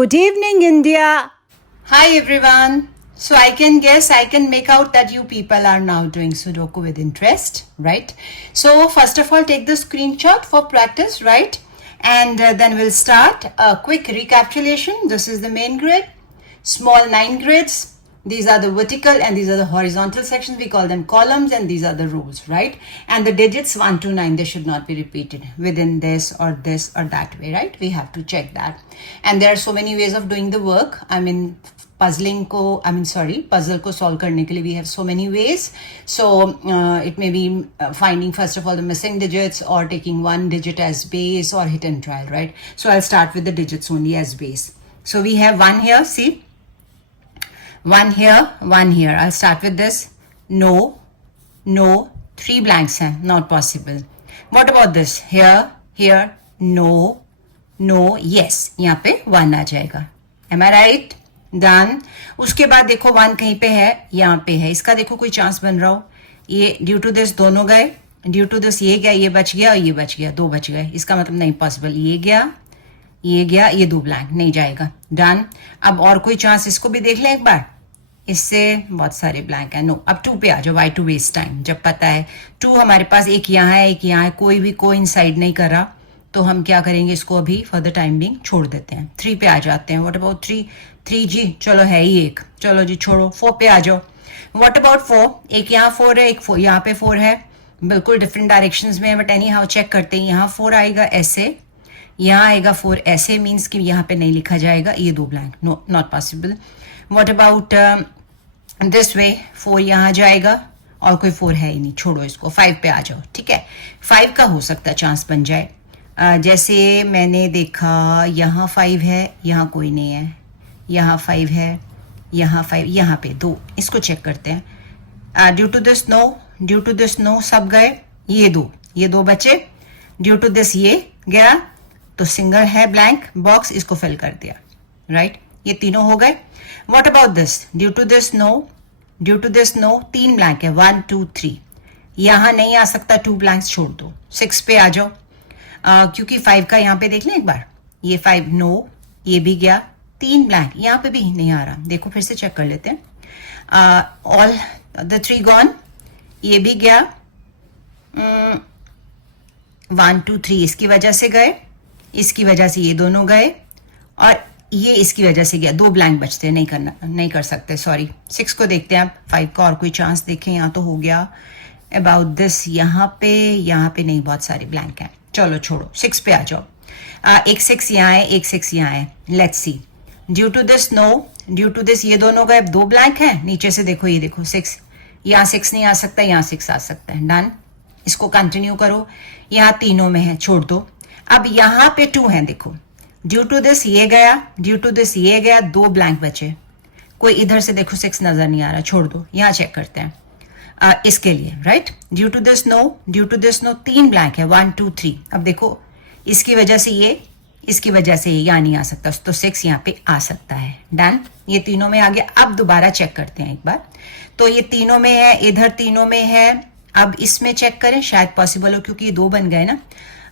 Good evening, India. Hi everyone. So I can make out that you people are now doing Sudoku with interest, right? So first of all, take the screenshot for practice, right? And then we'll start a quick recapitulation. This is the main grid, small 9 grids. These are the vertical and these are the horizontal sections. We call them columns and these are the rows, right? And the digits 1 to 9, they should not be repeated within this or that way, right? We have to check that. And there are so many ways of doing the work. Puzzle को solve करने के लिए we have so many ways. So it may be finding first of all the missing digits or taking one digit as base or hit and trial, right? So I'll start with the digits only as base. So we have 1 here, see? 1 here, 1 here. I'll start with this. No, 3 blanks हैं, not possible. What about this? Here, no, yes. यहाँ पे 1 आ जाएगा. Am I right? Done. उसके बाद देखो 1 कहीं पे है, यहाँ पे है. इसका देखो कोई चांस बन रहा हो. ये ड्यू टू दिस दोनों गए. ड्यू टू दिस ये गया, ये बच गया और ये बच गया. 2 बच गए. इसका मतलब नहीं पॉसिबल. ये गया, ये 2 ब्लैंक नहीं जाएगा. डन. अब और कोई चांस इसको भी देख लें एक बार. इससे बहुत सारे ब्लैंक है. नो, अब 2 पे आ जाओ. वाई टू वेस्ट टाइम, जब पता है 2 हमारे पास एक यहाँ है, एक यहाँ है, कोई भी कोइंसाइड नहीं कर रहा, तो हम क्या करेंगे, इसको अभी फॉर द टाइम बिंग छोड़ देते हैं. 3 पे आ जाते हैं. व्हाट अबाउट 3 जी, चलो है ही एक, चलो जी छोड़ो. 4 पे आ जाओ. What about 4? एक यहाँ 4 है, एक यहाँ पे 4 है, बिल्कुल डिफरेंट डायरेक्शंस में, बट एनी हाउ चेक करते हैं. यहाँ 4 आएगा ऐसे, यहाँ आएगा 4 ऐसे, मीन्स कि यहाँ पे नहीं लिखा जाएगा. ये 2 blank, no, not possible. What about this way? 4 यहाँ जाएगा और कोई 4 है ही नहीं, छोड़ो इसको. 5 पे आ जाओ. ठीक है, 5 का हो सकता है चांस बन जाए. जैसे मैंने देखा यहाँ 5 है, यहाँ कोई नहीं है, यहाँ 5 है, यहाँ 5, यहाँ पे 2. इसको चेक करते हैं. ड्यू टू दिस नो, सब गए. ये 2 बचे. ड्यू टू दिस ये गया, तो सिंगल है ब्लैंक बॉक्स, इसको फिल कर दिया. राइट, ये तीनों हो गए. What about this? Due to this no, 3 blank है. 1 2 3. यहाँ नहीं आ सकता, 2 ब्लैंक्स छोड़ दो. 6 पे आ जाओ. क्योंकि 5 का यहाँ पे देख लें एक बार. ये 5 नो, ये भी गया. 3 ब्लैंक यहाँ पे भी नहीं आ रहा. देखो फिर से चेक कर लेते हैं. All the 3 gone. ये भी गया. 1 2 3 इसकी वजह से गए, इसकी वजह से ये दोनों गए, और ये इसकी वजह से गया. 2 ब्लैंक बचते, नहीं कर सकते, सॉरी. 6 को देखते हैं आप. 5 का और कोई चांस देखें. यहाँ तो हो गया. अबाउट दिस यहाँ पे नहीं, बहुत सारे ब्लैंक हैं. चलो छोड़ो, 6 पे आ जाओ. एक 6 यहाँ है, एक 6 यहाँ है. Let's see. Due to this no, due to this ये दोनों गए. 2 ब्लैंक हैं. नीचे से देखो, ये देखो 6. यहाँ 6 नहीं आ सकता, यहाँ 6 आ सकता है. डन. इसको कंटिन्यू करो. यहाँ तीनों में है, छोड़ दो. अब यहाँ पे 2 हैं, देखो. ड्यू टू दिस ये गया, ड्यू टू दिस ये गया, 2 ब्लैंक बचे. कोई इधर से देखो 6 नजर नहीं आ रहा, छोड़ दो. यहाँ चेक करते हैं इसके लिए. Right, due to this no, 3 blank है. 1 2 3. अब देखो इसकी वजह से ये, इसकी वजह से ये यहाँ नहीं आ सकता, तो 6 यहाँ पे आ सकता है. डन. ये तीनों में आ गया. अब दोबारा चेक करते हैं एक बार. तो ये तीनों में है, इधर तीनों में है. अब इसमें चेक करें, शायद पॉसिबल हो, क्योंकि ये 2 बन गए ना.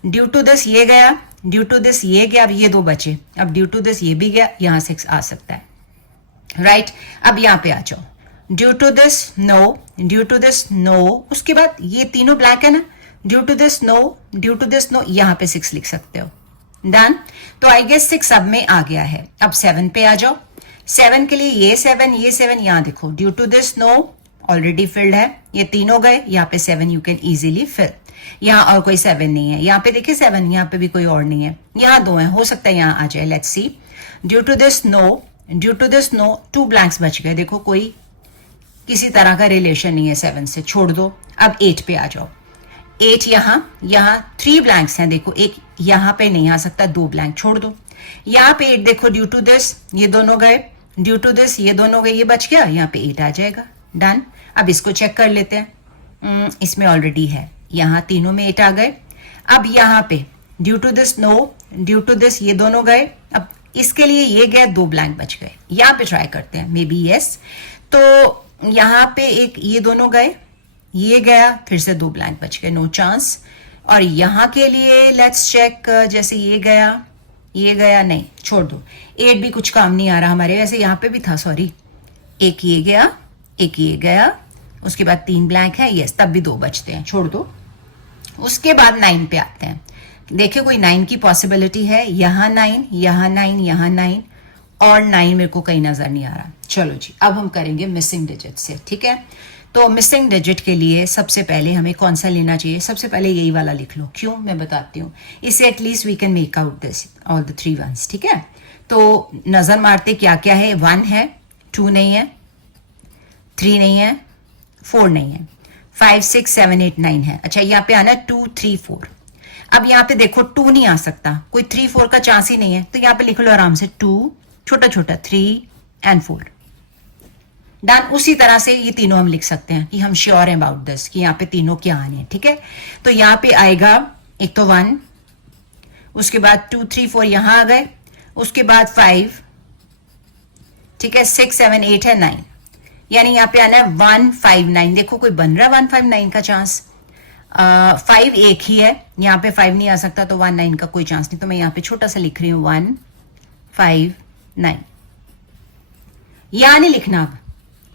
ड्यू टू दिस ये गया, ड्यू टू दिस ये गया, अब ये 2 बचे. अब ड्यू टू दिस ये भी गया, यहाँ 6 आ सकता है. राइट. अब यहाँ पे आ जाओ. ड्यू टू दिस नो, उसके बाद ये तीनों ब्लैक है ना. ड्यू टू दिस नो, यहाँ पे 6 लिख सकते हो. डन. तो आई गेस 6 सब में आ गया है. अब 7 पे आ जाओ. 7 के लिए ये 7, यहाँ देखो. Due to this no already filled है. ये तीनों गए, यहाँ पे 7 यू कैन इजीली फिल. यहाँ और कोई 7 नहीं है. यहाँ पे देखिए 7, यहाँ पे भी कोई और नहीं है. यहाँ 2 है, हो सकता है यहाँ आ जाए. Let's see. Due to this no, 2 blanks बच गए. देखो कोई किसी तरह का रिलेशन नहीं है 7 से, छोड़ दो. अब 8 पे आ जाओ. 8 यहाँ 3 ब्लैंक्स हैं. देखो एक यहाँ पे नहीं आ सकता, 2 ब्लैंक छोड़ दो. यहाँ पे 8 देखो. ड्यू टू दिस ये दोनों गए, ड्यू टू दिस ये दोनों गए, ये बच गया. यहाँ पे 8 आ जाएगा. डन. अब इसको चेक कर लेते हैं. इसमें ऑलरेडी है, यहाँ तीनों में 8 आ गए. अब यहाँ पे due to this no, due to this ये दोनों गए. अब इसके लिए ये गए, 2 ब्लैंक बच गए. यहाँ पे ट्राई करते हैं, मे बी यस. तो यहाँ पे एक ये दोनों गए, ये गया, फिर से 2 ब्लैंक बच गए, नो चांस. और यहाँ के लिए लेट्स चेक. जैसे ये गया, ये गया नहीं, छोड़ दो। 8 भी कुछ काम नहीं आ रहा हमारे, वैसे यहाँ पे भी था, सॉरी। एक ये गया, एक ये गया, उसके बाद 3 ब्लैंक है, यस, तब भी 2 बचते हैं, छोड़ दो। उसके बाद 9 पे आते हैं। देखिए कोई 9 की पॉसिबिलिटी है, यहाँ 9, यहाँ 9, यहाँ 9 और 9 मेरे को कहीं नजर नहीं आ रहा। चलो जी, अब हम करेंगे मिसिंग डिजिट से, ठीक है। तो मिसिंग डिजिट के लिए सबसे पहले हमें कौन सा लेना चाहिए? सबसे पहले यही वाला लिख लो। क्यों, मैं बताती हूँ। इससे at least we can make out this all the 3 ones, ठीक है। तो नजर मारते क्या क्या है। 1 है, 2 नहीं है, 3 नहीं है, 4 नहीं है, 5 6 7 8 9 है। अच्छा, यहाँ पे आना 2 3 4। अब यहाँ पे देखो 2 नहीं आ सकता, कोई 3 4 का चांस ही नहीं है, तो यहाँ पे लिख लो आराम से 2, छोटा छोटा 3 एंड 4। डन। उसी तरह से ये तीनों हम लिख सकते हैं कि हम श्योर हैं अबाउट दिस कि यहाँ पे तीनों क्या आने हैं, ठीक है। तो यहाँ पे आएगा एक तो 1, उसके बाद 2 3 4 यहां आ गए, उसके बाद 5, ठीक है, 6 7 8 है, 9, यानी यहाँ पे आना है 1 5 9। देखो कोई बन रहा है 1 5 9 का चांस। 5 एक ही है, यहाँ पे 5 नहीं आ सकता, तो 1 9 का कोई चांस नहीं। तो मैं यहाँ पे छोटा सा लिख रही हूँ 1 5 9। यहां नहीं लिखना, अब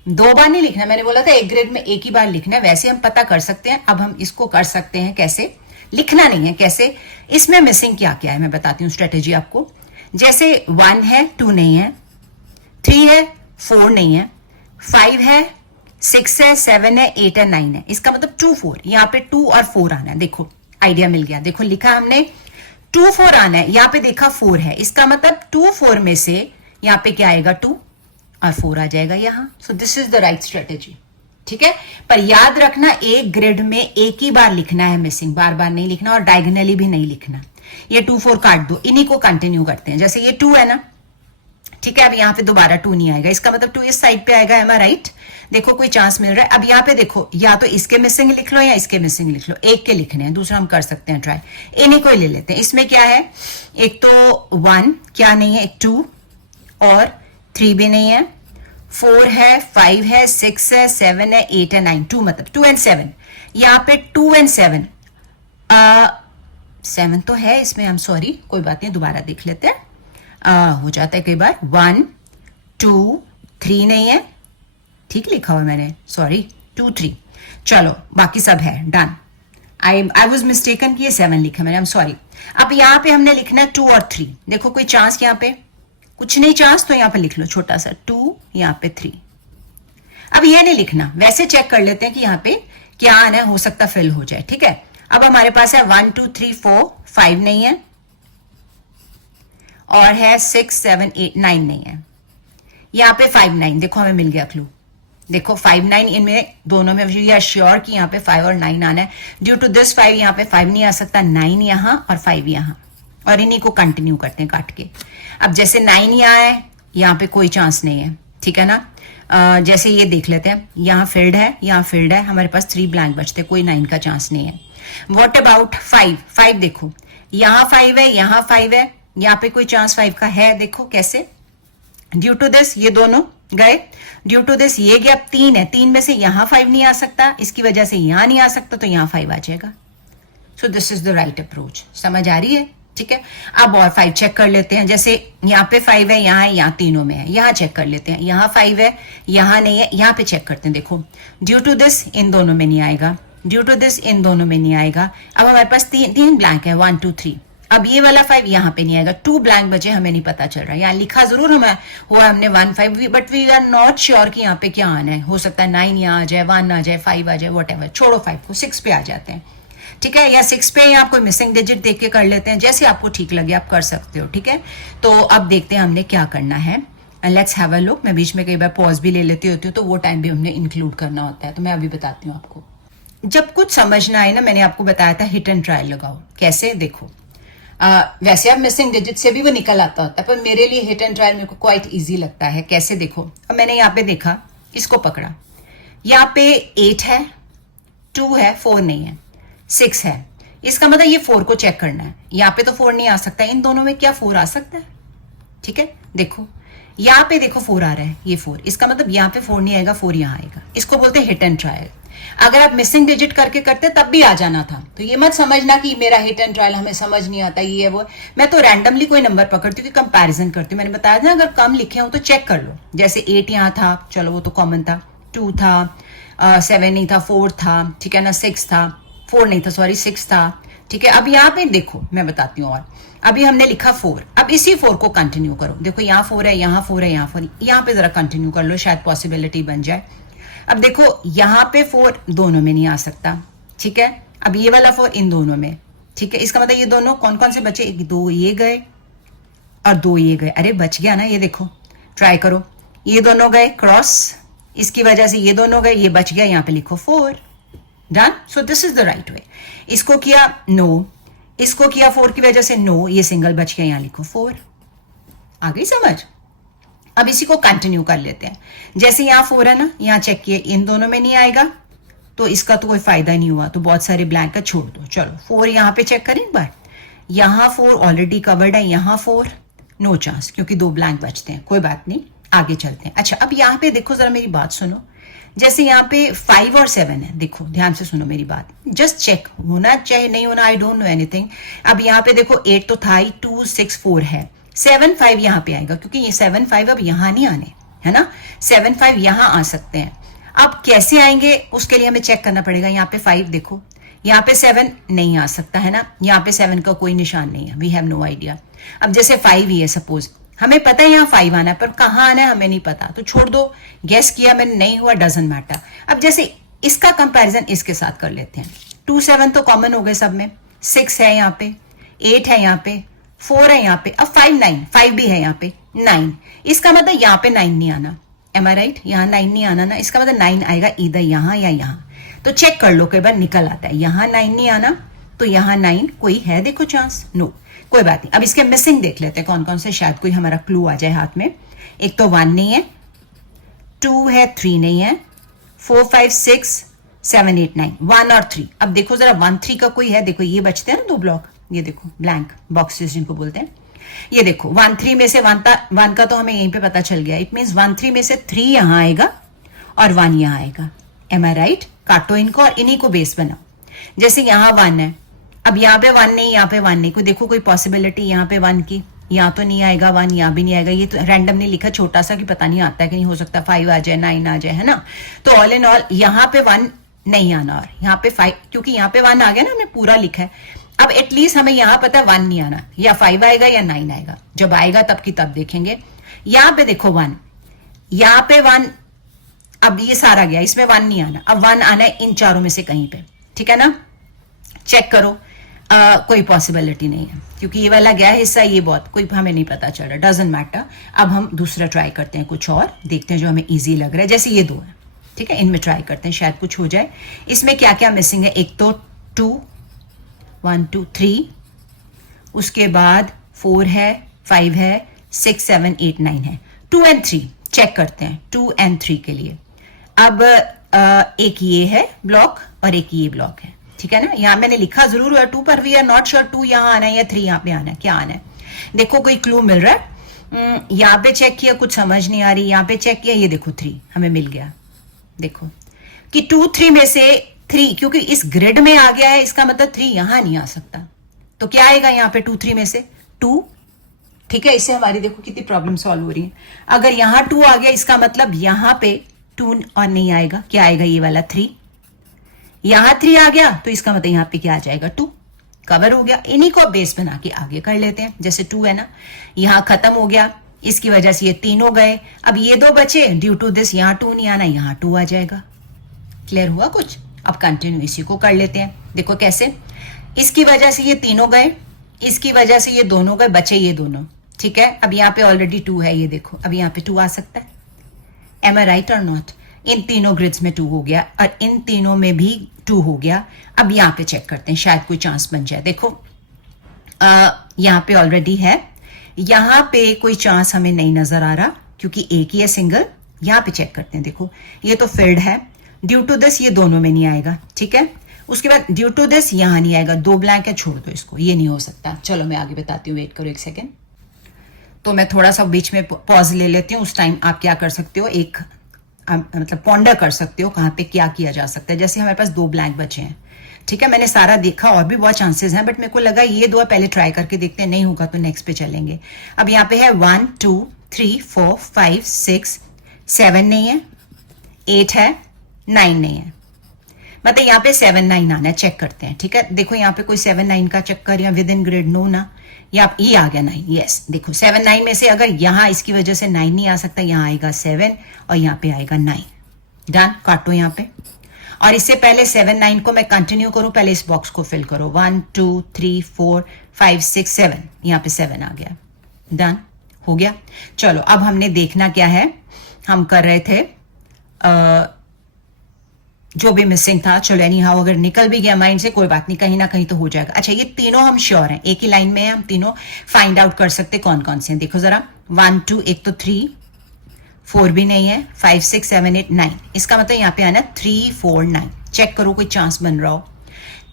2 बार नहीं लिखना। मैंने बोला था एक ग्रेड में एक ही बार लिखना है, वैसे हम पता कर सकते हैं। अब हम इसको कर सकते हैं कैसे, लिखना नहीं है कैसे। इसमें मिसिंग क्या क्या है मैं बताती हूँ स्ट्रेटेजी आपको। जैसे 1 है, 2 नहीं है, 3 है, 4 नहीं है, 5 है, 6 है, 7 है, 8 है, 9 है। इसका मतलब 2 4, यहाँ पे 2 और 4 आना है। देखो आइडिया मिल गया। देखो लिखा हमने 2 4 आना है, यहाँ पे देखा 4 है, इसका मतलब 2 4 में से यहाँ पे क्या आएगा 2 और 4 आ जाएगा यहाँ। So this is the right strategy, ठीक है। पर याद रखना एक ग्रिड में एक ही बार लिखना है मिसिंग, बार बार नहीं लिखना, और डायगोनली भी नहीं लिखना। ये 2 4 काट दो, इन्हीं को कंटिन्यू करते हैं। जैसे ये 2 है ना, ठीक है, अब यहाँ पे दोबारा 2 नहीं आएगा, इसका मतलब 2 इस साइड पे आएगा, एम आई राइट। देखो कोई चांस मिल रहा है। अब यहाँ पे देखो, या तो इसके मिसिंग लिख लो या इसके मिसिंग लिख लो, एक के लिखने हैं, दूसरा हम कर सकते हैं ट्राई। इन्हीं को ही ले लेते हैं। इसमें क्या है, एक तो 1 क्या नहीं है, एक 2 और 3 भी नहीं है, 4 है, 5 है, 6 है, 7 है, 8 है, 9, 2 मतलब 2 एंड 7। यहाँ पे 2 एंड 7, 7 तो है इसमें, हम सॉरी, कोई बात नहीं, दोबारा देख लेते हैं। हो जाता है कई बार। 1 2 3 नहीं है, ठीक लिखा हुआ मैंने, सॉरी 2 3। चलो बाकी सब है, डन। आई वॉज मिस्टेकन कि ये 7 लिखा मैंने, आई एम सॉरी। अब यहाँ पे हमने लिखना है 2 और 3। देखो कोई चांस यहाँ पे, कुछ नहीं चांस, तो यहाँ पे लिख लो छोटा सा 2, यहाँ पे 3। अब ये नहीं लिखना, वैसे चेक कर लेते हैं कि यहाँ पे क्या आना है, हो सकता फिल हो जाए, ठीक है। अब हमारे पास है 1 2 3 4, 5 नहीं है, और है 6 7 8 9 नहीं है। यहाँ पे 5 9, देखो हमें मिल गया क्लू। देखो 5 9 इनमें दोनों में वी आर श्योर कि यहाँ पे 5 और 9 आना है। ड्यू टू दिस 5 यहाँ पे 5 नहीं आ सकता, 9 यहाँ और 5 यहाँ, और इन्हीं को कंटिन्यू करते हैं काट के। अब जैसे 9 यहाँ है, यहाँ पे कोई चांस नहीं है, ठीक है ना। जैसे ये देख लेते हैं, यहाँ फील्ड है, यहाँ फील्ड है, हमारे पास 3 ब्लैंक बचते, कोई 9 का चांस नहीं है। What about 5? 5 देखो, यहाँ 5 है, यहाँ 5 है, यहाँ पे कोई चांस 5 का है, देखो कैसे। ड्यू टू दिस ये दोनों गए, ड्यू टू दिस ये गया। 3 है, 3 में से यहाँ 5 नहीं आ सकता, इसकी वजह से यहाँ नहीं आ सकता, तो यहाँ 5 आ जाएगा। So this is the right approach. समझ आ रही है, ठीक है। अब और 5 चेक कर लेते हैं। जैसे यहाँ पे 5 है, यहाँ है, यहाँ तीनों में है, यहाँ चेक कर लेते हैं। यहाँ 5 है, यहाँ नहीं है, यहाँ पे चेक करते हैं। देखो ड्यू टू दिस इन दोनों में नहीं आएगा, ड्यू टू दिस इन दोनों में नहीं आएगा। अब हमारे पास 3 ब्लैंक है, 1 2 3। अब ये वाला 5 यहाँ पे नहीं आएगा, 2 ब्लैंक बचे, हमें नहीं पता चल रहा है। यहाँ लिखा जरूर हमें हुआ हमने 1 5, but we are not sure कि यहाँ पे क्या आना है। हो सकता है 9 यहाँ आ जाए, 1 आ जाए, 5 आ जाए, वॉट। छोड़ो 5 को, 6 पे आ जाते हैं, ठीक है। या 6 पे ही आप कोई मिसिंग डिजिट देख के कर लेते हैं, जैसे आपको ठीक लगे आप कर सकते हो, ठीक है। तो अब देखते हैं हमने क्या करना है। Let's have a look. मैं बीच में कई बार पॉज भी ले लेती होती हूँ, तो वो टाइम भी हमने इंक्लूड करना होता है। तो मैं अभी बताती हूँ आपको। जब कुछ समझना है ना, मैंने आपको बताया था हिट एंड ट्रायल लगाओ। कैसे, देखो वैसे अब मिसिंग डिजिट से भी वो निकल आता होता है, पर मेरे लिए हिट एंड ट्रायल मेरे को क्वाइट इजी लगता है। कैसे, देखो अब मैंने यहाँ पे देखा, इसको पकड़ा, यहाँ पे 8 है, 2 है, 4 नहीं है, 6 है, इसका मतलब ये 4 को चेक करना है। यहाँ पे तो 4 नहीं आ सकता, इन दोनों में क्या 4 आ सकता है, ठीक है। देखो यहाँ पे देखो 4 आ रहा है, ये 4, इसका मतलब यहाँ पे 4 नहीं आएगा, 4 यहाँ आएगा। इसको बोलते हैं हिट एंड ट्रायल। अगर आप मिसिंग डिजिट करके करते तब भी आ जाना था, तो ये मत समझना कि मेरा हिट एंड ट्रायल हमें समझ नहीं आता, ये है वो। मैं तो रैंडमली कोई नंबर पकड़ती हूँ कि कंपैरिजन करती हूँ। मैंने बताया था अगर कम लिखे हो तो चेक कर लो, जैसे 8 यहाँ था, चलो वो तो कॉमन था, 2 था, 7 नहीं था, 4 था, ठीक है ना, 6 था, 4 नहीं था, सॉरी 6 था, ठीक है। अब यहाँ पे देखो मैं बताती हूँ, और अभी हमने लिखा 4, अब इसी 4 को कंटिन्यू करो। देखो यहाँ 4 है, यहाँ 4 है, यहाँ 4, यहाँ पे जरा कंटिन्यू कर लो, शायद पॉसिबिलिटी बन जाए। अब देखो यहाँ पे 4 दोनों में नहीं आ सकता, ठीक है। अब ये वाला 4 इन दोनों में, ठीक है। इसका मतलब ये दोनों कौन कौन से बचे, 2 ये गए और 2 ये गए, अरे बच गया ना, ये देखो ट्राई करो, ये दोनों गए क्रॉस, इसकी वजह से ये दोनों गए, ये बच गया, यहाँ पे लिखो 4, done. So this is the right way. इसको किया नो, इसको किया 4 की वजह से नो, ये सिंगल बच गया, यहां लिखो 4। आ गई समझ? अब इसी को कंटिन्यू कर लेते हैं। जैसे यहां 4 है ना, यहां चेक किए, इन दोनों में नहीं आएगा तो इसका तो कोई फायदा नहीं हुआ, तो बहुत सारे ब्लैंक का छोड़ दो। चलो 4 यहां पे चेक करें एक बार, यहां 4 ऑलरेडी कवर्ड है, यहां 4 नो चांस, क्योंकि 2 ब्लैंक बचते हैं, कोई बात नहीं, आगे चलते हैं। अच्छा अब यहाँ पे देखो जरा मेरी बात सुनो, जैसे यहाँ पे 5 और 7 है, देखो ध्यान से सुनो मेरी बात, जस्ट चेक, होना चाहे नहीं होना, आई डोंट नो एनीथिंग। अब यहाँ पे देखो 8 तो था ही, 2 6 4 है, 7 5 यहाँ पे आएगा, क्योंकि ये 7 5 अब यहाँ नहीं आने, है ना, 7 5 यहाँ आ सकते हैं। अब कैसे आएंगे उसके लिए हमें चेक करना पड़ेगा। यहाँ पे 5 देखो, यहाँ पे 7 नहीं आ सकता, है ना, यहाँ पे 7 का कोई निशान नहीं है, वी हैव नो आइडिया। अब जैसे 5 ही है सपोज, हमें पता है यहाँ 5 आना है, पर कहाँ आना है हमें नहीं पता, तो छोड़ दो, गैस किया मैंने, नहीं हुआ, डजंट मैटर। अब जैसे इसका कंपैरिजन इसके साथ कर लेते हैं, 2 7 तो कॉमन हो गए सब में, 6 है यहाँ पे, 8 है यहाँ पे, 4 है यहाँ पे, अब 5 9, 5 भी है यहाँ पे, 9, इसका मतलब यहाँ पे 9 नहीं आना, एम आई राइट, यहाँ 9 नहीं आना ना, इसका मतलब 9 आएगा इधर यहाँ या यहाँ, तो चेक कर लो, कई बार निकल आता है, यहाँ 9 नहीं आना तो यहाँ 9 कोई है, देखो चांस, नो कोई बात नहीं। अब इसके मिसिंग देख लेते हैं कौन कौन से, शायद कोई हमारा क्लू आ जाए हाथ में। एक तो 1 नहीं है, 2 है, 3 नहीं है, 4 5 6 7 8 9, 1 और 3। अब देखो जरा 1 3 का कोई है, देखो ये बचते हैं ना 2 ब्लॉक, ये देखो ब्लैंक बॉक्सेस जिनको बोलते हैं, ये देखो 1 3 में से 1 का तो हमें यहीं पे पता चल गया, इट मीन्स 1 3 में से 3 यहाँ आएगा और 1 यहाँ आएगा, एम आई राइट। काटो इनको और इन्हीं को बेस बनाओ। जैसे यहाँ 1 है, अब यहाँ पे 1 नहीं, यहाँ पे 1 नहीं, कोई देखो कोई पॉसिबिलिटी यहाँ पे 1 की, यहाँ तो नहीं आएगा 1, यहाँ भी नहीं आएगा, ये तो रैंडम नहीं लिखा छोटा सा कि पता नहीं आता है कि नहीं, हो सकता 5 आ जाए, 9 आ जाए, है ना। तो ऑल इन ऑल यहाँ पे 1 नहीं आना, और यहाँ पे 5, क्योंकि यहाँ पे 1 आ गया ना, हमने पूरा लिखा है। अब एटलीस्ट हमें यहाँ पता है 1 नहीं आना, या 5 आएगा या 9 आएगा, जब आएगा तब की तब देखेंगे। यहाँ पे देखो 1, यहाँ पे 1, अब ये सारा गया, इसमें 1 नहीं आना, अब 1 आना है इन चारों में से कहीं पे, ठीक है ना। चेक करो, कोई पॉसिबिलिटी नहीं है, क्योंकि ये वाला गया हिस्सा, ये बहुत कोई हमें नहीं पता चल रहा, डजंट मैटर। अब हम दूसरा ट्राई करते हैं, कुछ और देखते हैं जो हमें इजी लग रहा है। जैसे ये 2 है, ठीक है, इनमें ट्राई करते हैं, शायद कुछ हो जाए। इसमें क्या क्या मिसिंग है, एक तो 2 1 2 3, उसके बाद 4 है, 5 है, 6 7 8 9 है, 2 and 3 चेक करते हैं, 2 and 3 के लिए। अब एक ये है ब्लॉक और एक ये ब्लॉक है, ठीक है ना। यहाँ मैंने लिखा जरूर है 2, पर वी आर नॉट श्योर 2 यहाँ आना है या 3 यहाँ पे आना है, क्या आना है। देखो कोई क्लू मिल रहा है, यहाँ पे चेक किया, कुछ समझ नहीं आ रही, यहाँ पे चेक किया, ये देखो 3 हमें मिल गया। देखो कि 2 3 में से 3, क्योंकि इस ग्रिड में आ गया है, इसका मतलब 3 यहां नहीं आ सकता, तो क्या आएगा यहाँ पे 2 3 में से 2, ठीक है। इससे हमारी देखो कितनी प्रॉब्लम सॉल्व हो रही है। अगर यहाँ 2 आ गया, इसका मतलब यहाँ पे 2 और नहीं आएगा, क्या आएगा ये वाला 3, यहां 3 आ गया तो इसका मतलब यहाँ पे क्या आ जाएगा 2, कवर हो गया। इन्हीं को बेस बना के आगे कर लेते हैं। जैसे 2 है ना, यहां खत्म हो गया, इसकी वजह से ये 3 हो गए, अब ये 2 बचे, ड्यू टू दिस यहाँ 2 नहीं आना, यहाँ 2 आ जाएगा। क्लियर हुआ कुछ? अब कंटिन्यू इसी को कर लेते हैं। देखो कैसे, इसकी वजह से ये 3 हो गए, इसकी वजह से ये दोनों गए, बचे ये दोनों, ठीक है। अब यहाँ पे ऑलरेडी 2 है, ये देखो अब यहाँ पे 2 आ सकता है, एम आई राइट और नॉट। इन तीनों ग्रिड्स में 2 हो गया और इन तीनों में भी 2 हो गया। अब यहाँ पे चेक करते हैं, शायद कोई चांस बन जाए। देखो यहाँ पे ऑलरेडी है, यहाँ पे कोई चांस हमें नहीं नजर आ रहा क्योंकि एक ही है सिंगल। यहाँ पे चेक करते हैं, देखो ये तो फिल्ड है, ड्यू टू दिस ये दोनों में नहीं आएगा, ठीक है। उसके बाद ड्यू टू दिस यहाँ नहीं आएगा, 2 ब्लैंक है, छोड़ दो इसको, ये नहीं हो सकता। चलो मैं आगे बताती हूँ, वेट करो एक सेकेंड। तो मैं थोड़ा सा बीच में पॉज ले लेती हूँ, उस टाइम आप क्या कर सकते हो, एक मतलब पॉन्डर कर सकते हो कहाँ पे क्या किया जा सकता है। जैसे हमारे पास 2 ब्लैंक बचे हैं, ठीक है, मैंने सारा देखा, और भी बहुत चांसेस हैं, बट मेरे को लगा ये 2 पहले ट्राई करके देखते हैं, नहीं होगा तो नेक्स्ट पे चलेंगे। अब यहाँ पे है 1 2 3 4 5 6 7 नहीं है, 8 है, 9 नहीं है, मतलब यहाँ पे 7 9 आना है, चेक करते हैं। ठीक है, देखो यहाँ पे कोई 7 9 का चक्कर या विद इन ग्रिड नो ना, या ये आ गया 9, यस, देखो 7 9 में से अगर यहाँ इसकी वजह से 9 नहीं आ सकता, यहाँ आएगा 7 और यहाँ पे आएगा 9। डन, काटो यहाँ पे। और इससे पहले 7 9 को मैं कंटिन्यू करूं, पहले इस बॉक्स को फिल करो। 1 2 3 4 5 6 7, यहाँ पे 7 आ गया। डन, हो गया। चलो अब हमने देखना क्या है, हम कर रहे थे जो भी मिसिंग था, चलो एनी हाउ अगर निकल भी गया माइंड से कोई बात नहीं, कहीं ना कहीं तो हो जाएगा। अच्छा, ये तीनों हम श्योर हैं, एक ही लाइन में है, हम तीनों फाइंड आउट कर सकते कौन कौन से हैं। देखो जरा, 1 2, एक तो 3 4 भी नहीं है, 5 6 7 8 9, इसका मतलब यहाँ पे आना 3 4 9। चेक करो कोई चांस बन रहा हो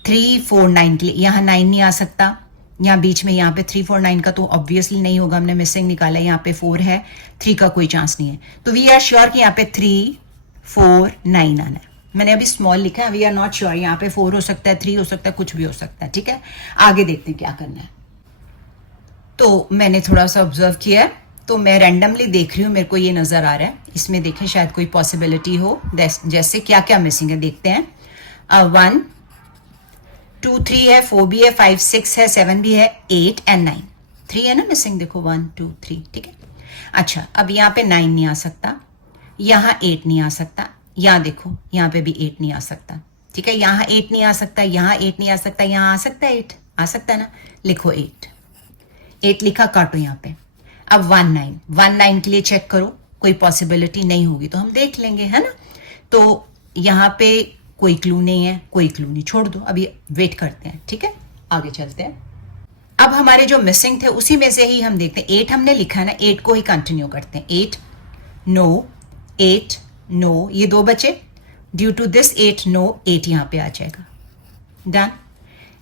3 4 9 के लिए। यहाँ 9 नहीं आ सकता, यहाँ बीच में यहाँ पे 3 4 9 का तो ऑब्वियसली नहीं होगा, हमने मिसिंग निकाला, यहाँ पे 4 है, 3 का कोई चांस नहीं है। तो वी आर श्योर कि यहाँ पे 3 4 9 आना है। मैंने अभी स्मॉल लिखा है, वी आर नॉट श्योर, यहाँ पे 4 हो सकता है, 3 हो सकता है, कुछ भी हो सकता है। ठीक है, आगे देखते हैं क्या करना है। तो मैंने थोड़ा सा ऑब्जर्व किया है, तो मैं रैंडमली देख रही हूँ, मेरे को ये नजर आ रहा है, इसमें देखें शायद कोई पॉसिबिलिटी हो, जैसे क्या क्या मिसिंग है देखते हैं। 1 2 3 है, 4 भी है, 5 6 है, 7 भी है, 8 एंड 9, 3 है ना मिसिंग, देखो 1 2 3। ठीक है, अच्छा अब यहाँ पे 9 नहीं आ सकता, यहाँ 8 नहीं आ सकता, यहाँ देखो यहाँ पे भी 8 नहीं आ सकता। ठीक है, यहाँ 8 नहीं आ सकता, यहाँ 8 नहीं आ सकता, यहाँ आ सकता है 8, आ सकता है ना, लिखो 8 लिखा, काटो यहाँ पे। अब 1 9 के लिए चेक करो, कोई पॉसिबिलिटी नहीं होगी तो हम देख लेंगे, है ना। तो यहाँ पे कोई क्लू नहीं है, कोई क्लू नहीं, छोड़ दो, अभी वेट करते हैं। ठीक है, आगे चलते हैं। अब हमारे जो मिसिंग थे उसी में से ही हम देखते हैं, 8 हमने लिखा है ना, 8 को ही कंटिन्यू करते हैं। 8 नो, 8 नो, ये 2 बचे, ड्यू टू दिस 8 नो, 8 यहाँ पे आ जाएगा। डन,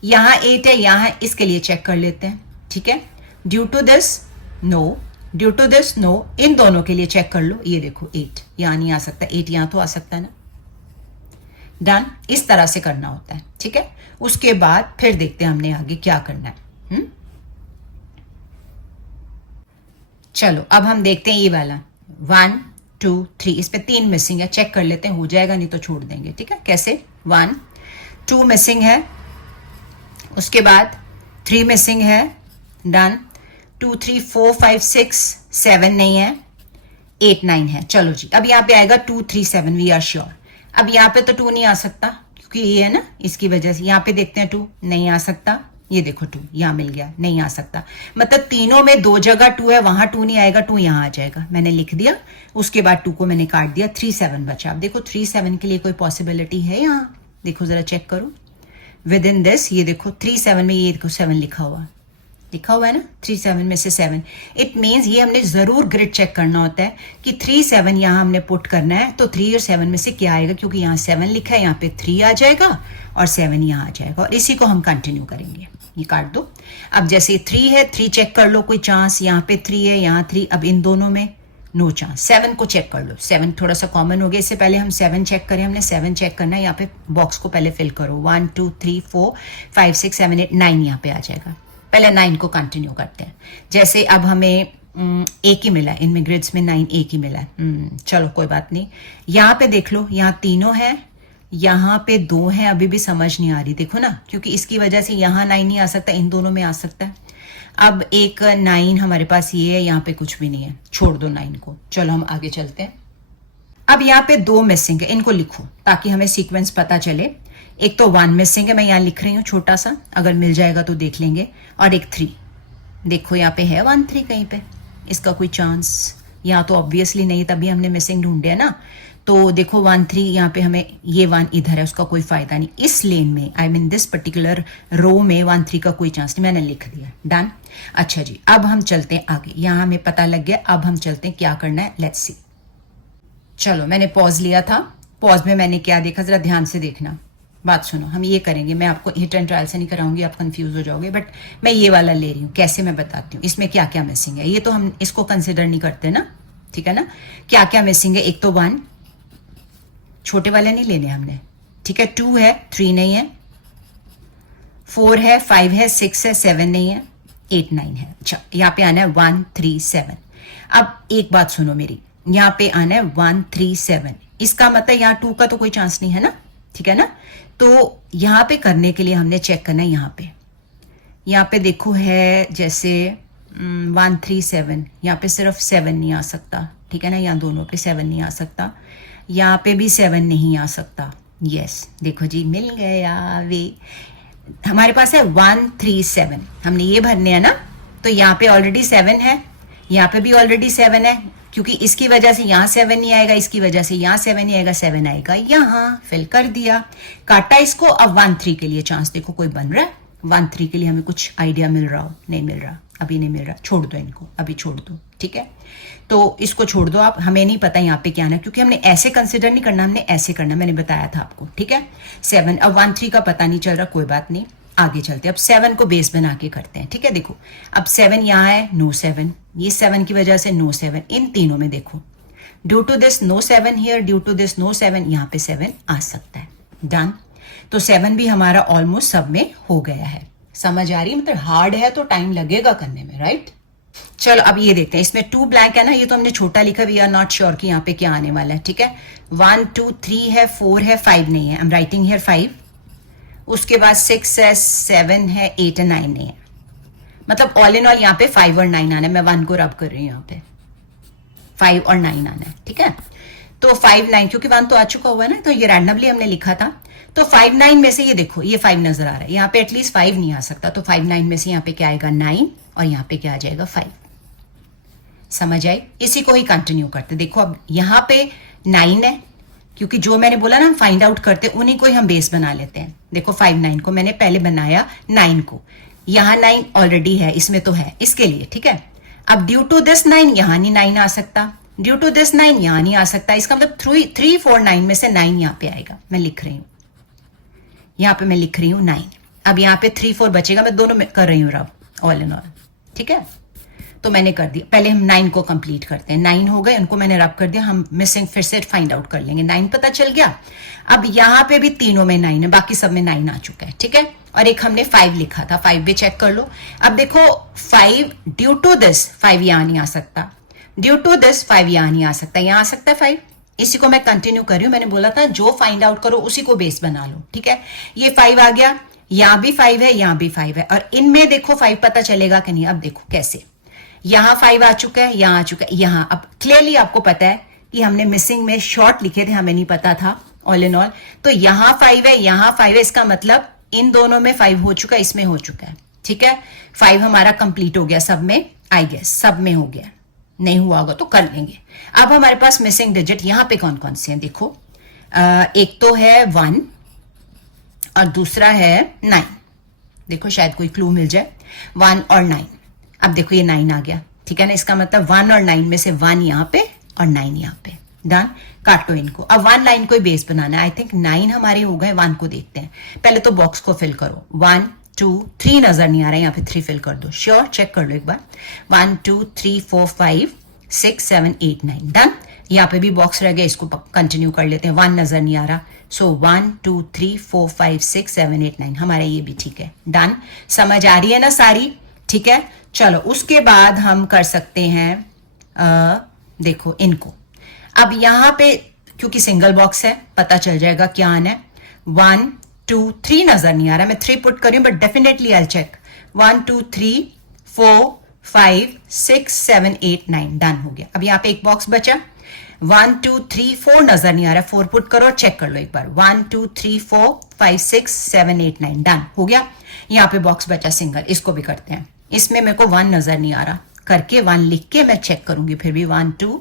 यहाँ 8 है, यहाँ इसके लिए चेक कर लेते हैं। ठीक है, due to this no, due to this no, इन दोनों के लिए चेक कर लो। ये देखो 8 यहां नहीं आ सकता, 8 यहां तो आ सकता है ना। डन, इस तरह से करना होता है। ठीक है, उसके बाद फिर देखते हैं हमने आगे क्या करना है। चलो अब हम देखते हैं ये वाला 1 2 3, इस पे 3 मिसिंग है, चेक कर लेते हैं, हो जाएगा नहीं तो छोड़ देंगे। ठीक है, कैसे, 1 2 मिसिंग है, उसके बाद 3 मिसिंग है। डन, 2 3 4 5 6 7 नहीं है, 8 9 है। चलो जी, अब यहाँ पे आएगा 2 3 7, वी आर श्योर। अब यहाँ पे तो 2 नहीं आ सकता क्योंकि ये है ना, इसकी वजह से यहाँ पे देखते हैं 2 नहीं आ सकता, ये देखो 2 यहाँ मिल गया, नहीं आ सकता, मतलब तीनों में 2 जगह 2 है, वहां 2 नहीं आएगा, 2 यहाँ आ जाएगा, मैंने लिख दिया। उसके बाद 2 को मैंने काट दिया, 3 7 बचा। अब देखो 3 7 के लिए कोई पॉसिबिलिटी है यहाँ, देखो जरा चेक करो विद इन दिस, ये देखो 3 7 में ये देखो 7 लिखा हुआ है ना, 3 7 में से 7, इट मीन्स ये हमने जरूर ग्रिड चेक करना होता है कि 3 7 यहाँ हमने पुट करना है, तो 3 और 7 में से क्या आएगा, क्योंकि यहाँ 7 लिखा है, यहाँ पे 3 आ जाएगा और 7 यहाँ आ जाएगा, और इसी को हम कंटिन्यू करेंगे। ये काट दो। अब जैसे 3 है, 3 चेक कर लो कोई चांस, यहाँ पे 3 है, यहाँ 3, अब इन दोनों में नो चांस। 7 को चेक कर लो, 7 थोड़ा सा कॉमन हो गया, इससे पहले हम 7 चेक करें, हमने 7 चेक करना है, यहाँ पे बॉक्स को पहले फिल करो। 1 2 3 4 5 6 7 8 9 यहाँ पे आ जाएगा, पहले 9 को कंटिन्यू करते हैं। जैसे अब हमें एक ही मिला है, इनमें ग्रिड्स में 9 एक ही मिला है, चलो कोई बात नहीं। यहाँ पे देख लो, यहाँ तीनों है, यहाँ पे 2 है, अभी भी समझ नहीं आ रही, देखो ना, क्योंकि इसकी वजह से यहाँ 9 नहीं आ सकता, इन दोनों में आ सकता है। अब एक 9 हमारे पास ये है, यहाँ पे कुछ भी नहीं है, छोड़ दो 9 को। चलो हम आगे चलते हैं। अब यहाँ पे 2 मिसिंग है, इनको लिखो ताकि हमें सीक्वेंस पता चले। एक तो 1 मिसिंग है, मैं यहाँ लिख रही हूँ छोटा सा, अगर मिल जाएगा तो देख लेंगे, और एक 3, देखो यहाँ पे है 1 3 कहीं पे, इसका कोई चांस, यहाँ तो ऑब्वियसली नहीं, तभी हमने मिसिंग ढूंढे ना। तो देखो 1 3 यहाँ पे हमें, ये 1 इधर है, उसका कोई फायदा नहीं, इस लेन में I mean this particular row में 1 3 का कोई चांस नहीं, मैंने लिख दिया। डन, अच्छा जी, अब हम चलते हैं आगे, यहाँ हमें पता लग गया, अब हम चलते हैं क्या करना है, लेट्स सी। चलो मैंने पॉज लिया था, पॉज में मैंने क्या देखा, जरा ध्यान से देखना। बात सुनो, हम ये करेंगे, मैं आपको हिट एंड ट्रायल से नहीं कराऊंगी, आप कंफ्यूज हो जाओगे, बट मैं ये वाला ले रही हूँ, कैसे मैं बताती हूँ इसमें क्या क्या मिसिंग है। ये तो हम इसको कंसिडर नहीं करते ना, ठीक है ना। क्या क्या मिसिंग है, एक तो 1, छोटे वाले नहीं लेने हमने, ठीक है। 2 है, 3 नहीं है, 4 है, 5 है, 6 है, 7 नहीं है, 8 9 है। अच्छा, यहाँ पे आना है 1 3 7। अब एक बात सुनो मेरी, यहाँ पे आना है 1 3 7, इसका मतलब यहाँ 2 का तो कोई चांस नहीं है ना, ठीक है ना। तो यहाँ पे करने के लिए हमने चेक करना है, यहाँ पे देखो है जैसे 1 3 7, यहाँ पे सिर्फ 7 नहीं आ सकता, ठीक है ना। यहाँ दोनों पे 7 नहीं आ सकता, यहाँ पे भी 7 नहीं आ सकता। यस, देखो जी मिल गया वे, हमारे पास है 1 3 7, हमने ये भरने हैं ना। तो यहाँ पे ऑलरेडी 7 है, यहाँ पे भी ऑलरेडी 7 है, क्योंकि इसकी वजह से यहाँ 7 नहीं आएगा, इसकी वजह से यहाँ 7 नहीं आएगा, 7 आएगा यहाँ, फिल कर दिया, काटा इसको। अब 1 3 के लिए चांस देखो कोई बन रहा है, 1 3 के लिए हमें कुछ आइडिया मिल रहा हो, नहीं मिल रहा, अभी नहीं मिल रहा, छोड़ दो इनको, अभी छोड़ दो, ठीक है। तो इसको छोड़ दो आप, हमें नहीं पता यहाँ पे क्या आना, क्योंकि हमने ऐसे कंसिडर नहीं करना, हमने ऐसे करना, मैंने बताया था आपको, ठीक है। 7, अब 1 3 का पता नहीं चल रहा, कोई बात नहीं, आगे चलते हैं। अब 7 को बेस बना के करते हैं, ठीक है। देखो अब 7 यहाँ है, नो 7, ये 7 की वजह से नो 7, इन तीनों में देखो, due to this no 7 here, due to this no 7, यहाँ पे 7 आ सकता है, डन। तो 7 भी हमारा ऑलमोस्ट सब में हो गया है, समझ आ रही है, मतलब हार्ड है तो टाइम लगेगा करने में, राइट। चलो अब ये देखते हैं, इसमें 2 ब्लैंक है ना, ये तो हमने छोटा लिखा, वी आर नॉट श्योर कि यहाँ पे क्या आने वाला है, ठीक है। 1 2 3 है, 4 है, 5 नहीं है, आई एम राइटिंग हियर 5, उसके बाद 6 है, 7 है, 8 है, 9 नहीं है, मतलब ऑल इन ऑल यहाँ पे 5 और 9 आना है, मैं 1 को रब कर रही हूँ, यहाँ पे 5 और 9 आना है, ठीक है। तो 5 9, क्योंकि 1 तो आ चुका हुआ है ना, तो ये रैंडमली हमने लिखा था। तो 5 9 में से ये देखो, ये 5 नजर आ रहा है, यहाँ पे एटलीस्ट 5 नहीं आ सकता, तो 5 9 में से यहाँ पे क्या आएगा 9, और यहाँ पे क्या आ जाएगा 5, समझ आई। इसी को ही कंटिन्यू करते, देखो अब यहाँ पे 9 है, क्योंकि जो मैंने बोला ना हम फाइंड आउट करते, उन्हीं को ही हम बेस बना लेते हैं। देखो 5 9 को मैंने पहले बनाया, 9 को, यहाँ 9 ऑलरेडी है, इसमें तो है, इसके लिए, ठीक है। अब ड्यू टू दिस 9 यहाँ नहीं 9 आ सकता, ड्यू टू दिस 9 यहाँ नहीं आ सकता, इसका मतलब 3 4 9 में से 9 यहाँ पे आएगा, मैं लिख रही हूँ, यहाँ पे मैं लिख रही हूँ 9। अब यहाँ पे 3 4 बचेगा, मैं दोनों में कर रही हूँ रब, ऑल इन ऑल, ठीक है। तो मैंने कर दिया, पहले हम 9 को कंप्लीट करते हैं, 9 हो गए, उनको मैंने रब कर दिया, हम मिसिंग फिर से फाइंड आउट कर लेंगे। 9 पता चल गया, अब यहाँ पे भी तीनों में 9 है, बाकी सब में 9 आ चुका है, ठीक है। और एक हमने 5 लिखा था, 5 भी चेक कर लो। अब देखो 5 ड्यू टू दिस 5 यहाँ नहीं आ सकता, ड्यू टू दिस 5 यहाँ नहीं आ सकता, यहाँ आ सकता है 5, इसी को मैं कंटिन्यू कर रही हूँ, मैंने बोला था जो फाइंड आउट करो उसी को बेस बना लो, ठीक है। ये 5 आ गया, यहाँ भी 5 है, यहाँ भी 5 है, और इनमें देखो 5 पता चलेगा कि नहीं। अब देखो कैसे, यहाँ 5 आ चुका है, यहाँ आ चुका है, यहाँ, अब क्लियरली आपको पता है कि हमने मिसिंग में शॉर्ट लिखे थे, हमें नहीं पता था ऑल इन ऑल। तो यहाँ 5 है, यहाँ 5 है, इसका मतलब इन दोनों में 5 हो चुका है, इसमें हो चुका है, ठीक है। 5 हमारा कंप्लीट हो गया सब में, आई गेस सब में हो गया, नहीं हुआ होगा तो कर लेंगे। अब हमारे पास मिसिंग डिजिट यहाँ पे कौन कौन से हैं, देखो एक तो है 1 और दूसरा है 9, देखो शायद कोई क्लू मिल जाए, 1 और 9। अब देखो ये 9 आ गया, ठीक है ना, इसका मतलब 1 और 9 में से 1 यहाँ पे और 9 यहाँ पे, डन। काटो इनको, अब 1 लाइन को बेस बनाना है, आई थिंक 9 हमारे हो गए, 1 को देखते हैं, पहले तो बॉक्स को फिल करो, 1 2 3 नजर नहीं आ रहा है, यहाँ पे 3 फिल कर दो, श्योर चेक कर लो एक बार, 1 2 3 4 5 6 7 8 9, डन। यहाँ पे भी बॉक्स रह गया, इसको कंटिन्यू कर लेते हैं, 1 नजर नहीं आ रहा, सो 1 2 3 4 5 6 7 8 9, हमारा ये भी ठीक है, डन। समझ आ रही है ना सारी, ठीक है। चलो उसके बाद हम कर सकते हैं देखो इनको, अब यहाँ पे क्योंकि सिंगल बॉक्स है पता चल जाएगा क्या आना है, 1 2 3 नजर नहीं आ रहा, मैं 3 पुट करी हूं, but definitely I check, 1 2 3 4 5 6 7 8 9, done हो गया। अब यहाँ पे एक बॉक्स बचा, 1 2 3 4 नजर नहीं आ रहा, 4 पुट करो, चेक कर लो एक बार, 1 2 3 4 5 6 7 8 9, डन हो गया। यहाँ पे बॉक्स बचा सिंगल, इसको भी करते हैं, इसमें मेरे को 1 नजर नहीं आ रहा, करके 1 लिख के मैं चेक करूंगी, फिर भी 1 2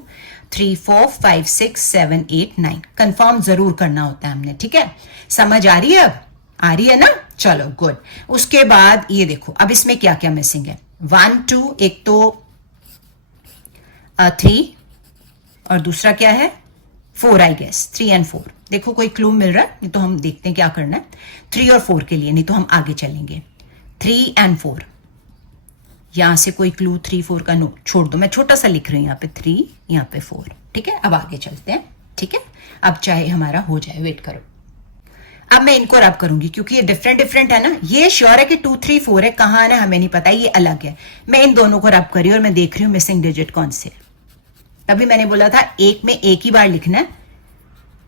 3 4 5 6 7 8 9, कंफर्म जरूर करना होता है हमने, ठीक है। समझ आ रही है, अब आ रही है ना, चलो गुड। उसके बाद ये देखो, अब इसमें क्या क्या मिसिंग है, 1 2, एक तो 3 और दूसरा क्या है 4 आई गेस, 3 and 4। देखो कोई क्लू मिल रहा है, नहीं तो हम देखते हैं क्या करना है 3 और 4 के लिए, नहीं तो हम आगे चलेंगे। 3 and 4, यहां से कोई क्लू 3 4 का नो छोड़ दो, मैं छोटा सा लिख रही हूं यहाँ पे 3, यहाँ पे 4। ठीक है, अब आगे चलते हैं। ठीक है, अब चाहे हमारा हो जाए, वेट करो। अब मैं इनको रब करूंगी क्योंकि ये डिफरेंट डिफरेंट है ना। ये श्योर है कि 2 3 4 है, कहाँ आना हमें नहीं पता, ये अलग है। मैं इन दोनों को रब करी और मैं देख रही हूँ मिसिंग डिजिट कौन से। तभी मैंने बोला था एक में एक ही बार लिखना है।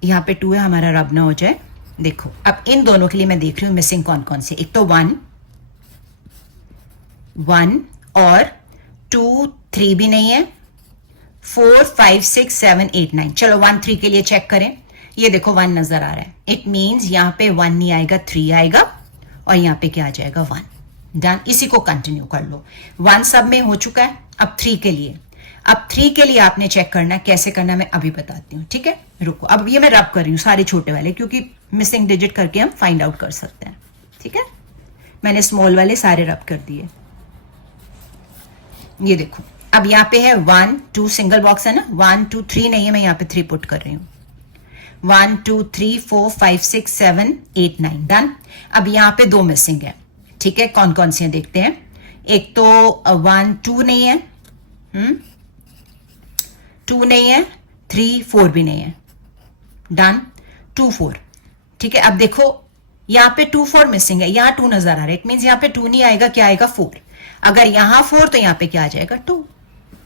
यहाँ पे 2 है, हमारा रब ना हो जाए। देखो अब इन दोनों के लिए मैं देख रही हूँ मिसिंग कौन कौन से। एक तो 1 और 2 3 भी नहीं है, 4 5 6 7 8 9। चलो 1 3 के लिए चेक करें। ये देखो 1 नजर आ रहा है, इट मीन्स यहाँ पे 1 नहीं आएगा, 3 आएगा और यहाँ पे क्या आ जाएगा 1। डन, इसी को कंटिन्यू कर लो। 1 सब में हो चुका है, अब 3 के लिए। अब 3 के लिए आपने चेक करना है, कैसे करना है मैं अभी बताती हूँ। ठीक है, रुको। अब ये मैं रब कर रही हूँ सारे छोटे वाले, क्योंकि मिसिंग डिजिट करके हम फाइंड आउट कर सकते हैं। ठीक है, मैंने स्मॉल वाले सारे रब कर दिए। ये देखो अब यहाँ पे है 1 2 सिंगल बॉक्स है ना, 1 2 3 नहीं है, मैं यहाँ पे 3 पुट कर रही हूँ। 1 2 3 4 5 6 7 8 9। डन। अब यहाँ पे 2 मिसिंग है। ठीक है, कौन कौन से हैं देखते हैं। एक तो 1 2 नहीं है, 2 नहीं है, 3 4 भी नहीं है। डन, 2 4। ठीक है, अब देखो यहाँ पे 2 4 मिसिंग है, यहाँ 2 नजर आ रहा है, इट मीन्स यहाँ पे 2 नहीं आएगा, क्या आएगा 4। अगर यहाँ 4 तो यहाँ पे क्या आ जाएगा 2।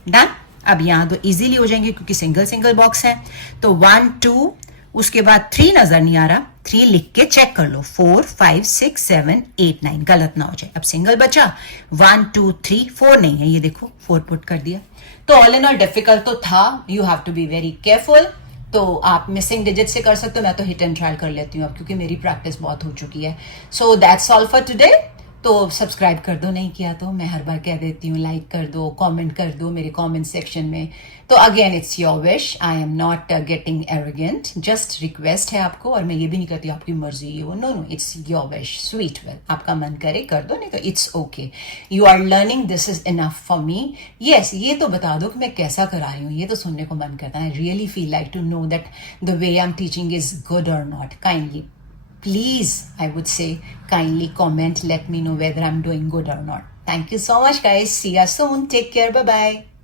डन। अब यहाँ तो इजीली हो जाएंगे क्योंकि सिंगल सिंगल बॉक्स है। तो 1 2, उसके बाद 3 नजर नहीं आ रहा, 3 लिख के चेक कर लो। 4 5 6 7 8 9, गलत ना हो जाए। अब सिंगल बचा, 1 2 3 4 नहीं है, ये देखो 4 पुट कर दिया। तो ऑल इन ऑल डिफिकल्ट तो था, you have to be very careful. तो आप मिसिंग डिजिट से कर सकते हो, मैं तो हिट एंड ट्रायल कर लेती हूँ अब, क्योंकि मेरी प्रैक्टिस बहुत हो चुकी है। So that's all for today. तो सब्सक्राइब कर दो, नहीं किया तो मैं हर बार कह देती हूँ, लाइक कर दो, कमेंट कर दो मेरे कमेंट सेक्शन में। तो again it's your wish, I am not getting arrogant, just request है आपको। और मैं ये भी नहीं कहती आपकी मर्जी है वो, no no, it's your wish, sweet will. आपका मन करे कर दो, नहीं तो it's okay. You are learning, this is enough for me. Yes, ये तो बता दो कि मैं कैसा करा रही हूँ, ये तो सुनने को मन करता है। I really feel like to know that the way I am teaching is good और not. Kindly please, I would say, kindly comment, let me know whether I'm doing good or not. Thank you so much guys, see you soon, take care, bye bye.